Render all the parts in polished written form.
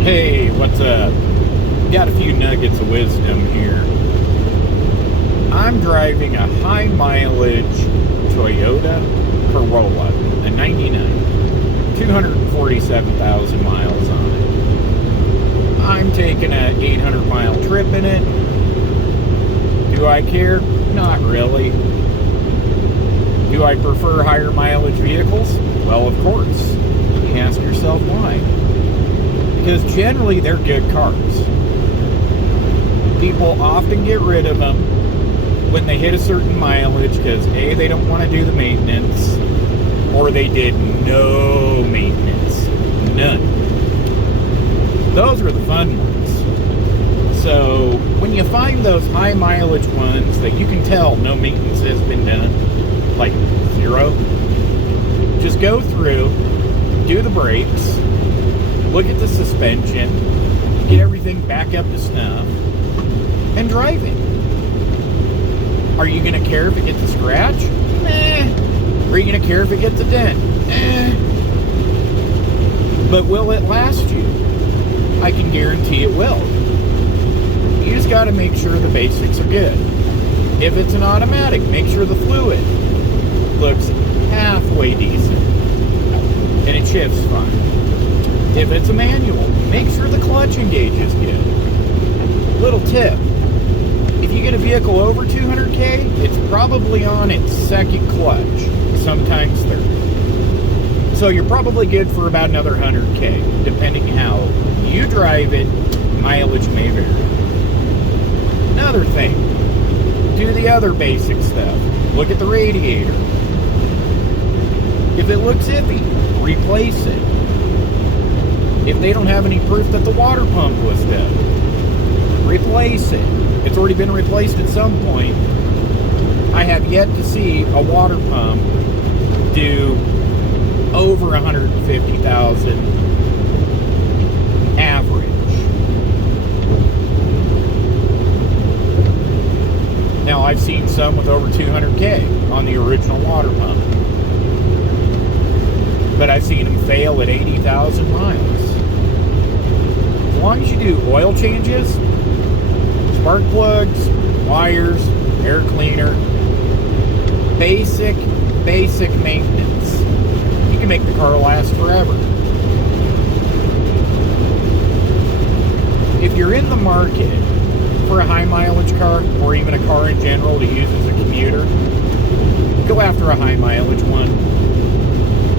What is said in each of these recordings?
Hey, what's up? Got a few nuggets of wisdom here. I'm driving a high mileage Toyota Corolla, a 99, 247,000 miles on it. I'm taking a 800-mile trip in it. Do I care? Not really. Do I prefer higher mileage vehicles? Well, of course. You ask yourself why. Because generally they're good cars. People often get rid of them when they hit a certain mileage because A, they don't want to do the maintenance, or they did no maintenance. None. Those are the fun ones. So when you find those high mileage ones that you can tell no maintenance has been done, like zero, just go through, do the brakes, look at the suspension, get everything back up to snuff, and drive it. Are you going to care if it gets a scratch? Nah. Are you going to care if it gets a dent? But will it last you? I can guarantee it will. You just got to make sure the basics are good. If it's an automatic, make sure the fluid looks halfway decent and it shifts fine. If it's a manual, make sure the clutch engage is good. Little tip, if you get a vehicle over 200K, it's probably on its second clutch, sometimes third. So you're probably good for about another 100K, depending how you drive it, mileage may vary. Another thing, do the other basic stuff. Look at the radiator. If it looks iffy, replace it. If they don't have any proof that the water pump was done, replace it. It's already been replaced at some point. I have yet to see a water pump do over 150,000 average. Now, I've seen some with over 200K on the original water pump, but I've seen them fail at 80,000 miles. As long as you do oil changes, spark plugs, wires, air cleaner, basic maintenance, you can make the car last forever. If you're in the market for a high mileage car, or even a car in general to use as a commuter, go after a high mileage one.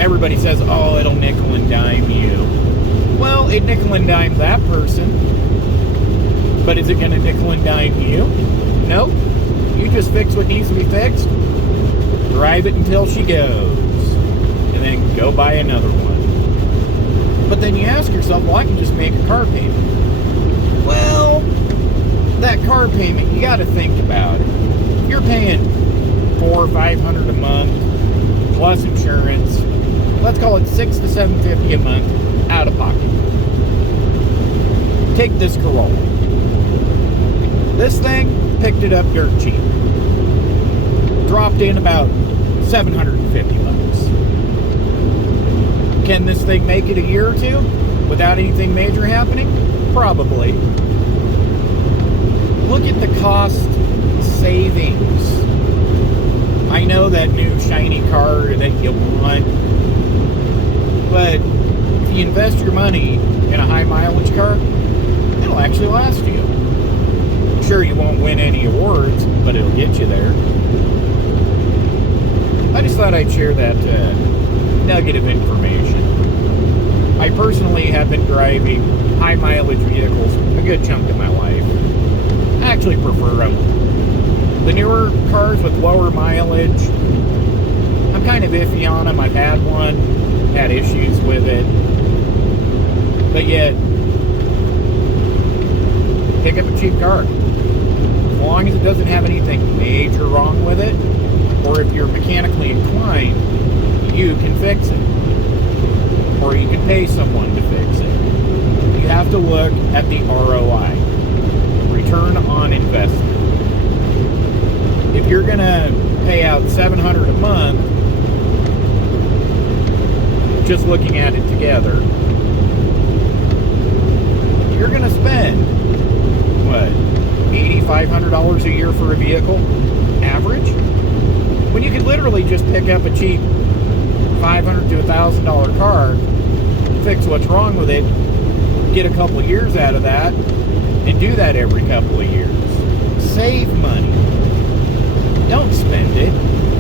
Everybody says, oh, it'll nickel and dime you. Well, it nickel and dime that person, but is it going to nickel and dime you? Nope. You just fix what needs to be fixed, drive it until she goes, and then go buy another one. But then you ask yourself, well, I can just make a car payment. Well, that car payment, you got to think about it. If you're paying $400 or $500 a month plus insurance, let's call it $600 to $750 a month out of pocket. Take this Corolla. This thing picked it up dirt cheap. Dropped in about 750 bucks. Can this thing make it a year or two without anything major happening? Probably. Look at the cost savings. I know that new shiny car that you want, but if you invest your money in a high mileage car, it'll actually last you. Sure, you won't win any awards, but it'll get you there. I just thought I'd share that nugget of information. I personally have been driving high mileage vehicles a good chunk of my life. I actually prefer them. The newer cars with lower mileage, I'm kind of iffy on them. I've had one, had issues with it, but yet, pick up a cheap car. As long as it doesn't have anything major wrong with it, or if you're mechanically inclined, you can fix it. Or you can pay someone to fix it. You have to look at the ROI, return on investment. If you're going to pay out $700 a month, just looking at it together, $1,000 a year for a vehicle, average, when you could literally just pick up a cheap $500 to $1,000 car, fix what's wrong with it, get a couple of years out of that, and do that every couple of years. Save money. Don't spend it.